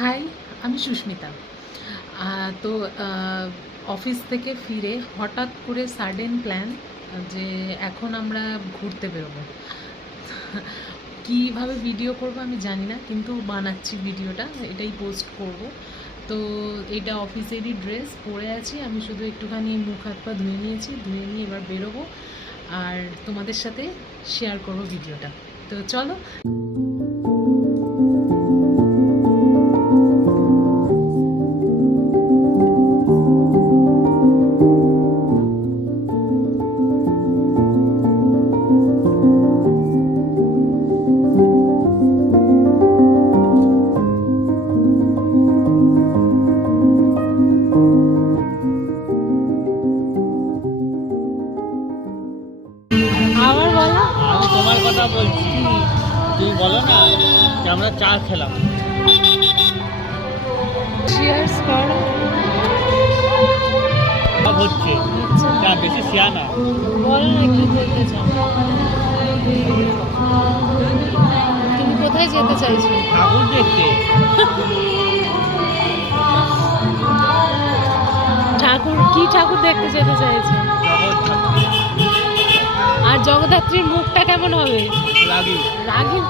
High, আমি সুস্মিতা। তো office থেকে ফিরে হঠাৎ করে সাডেন প্ল্যান যে এখন আমরা ঘুরতে বেরোবো। কীভাবে ভিডিও করব আমি জানি না, কিন্তু বানাচ্ছি ভিডিওটা, এটাই পোস্ট করব। তো এটা অফিসেরই ড্রেস পরে আছি, আমি শুধু একটুখানি মুখ হাত পা ধুয়ে নিয়েছি, ধুয়ে নিয়ে এবার বেরোবো আর তোমাদের সাথে শেয়ার করব ভিডিওটা। তো চলো। আবার বলো। আমি তোমার কথা বলছি, তুমি বলো না যে আমরা চা খেলাম। চিয়ার্স করো। সব হচ্ছে চা, বেশি শেয়া না। বলো না কি বলতে চাও, তুমি কোথায় যেতে চাইছো? ঠাকুর দেখতে। ঠাকুর কি ঠাকুর দেখতে যেতে চাইছো? আর জগদ্ধাত্রীর মুখটা কেমন হবে? রাগি। রাগি।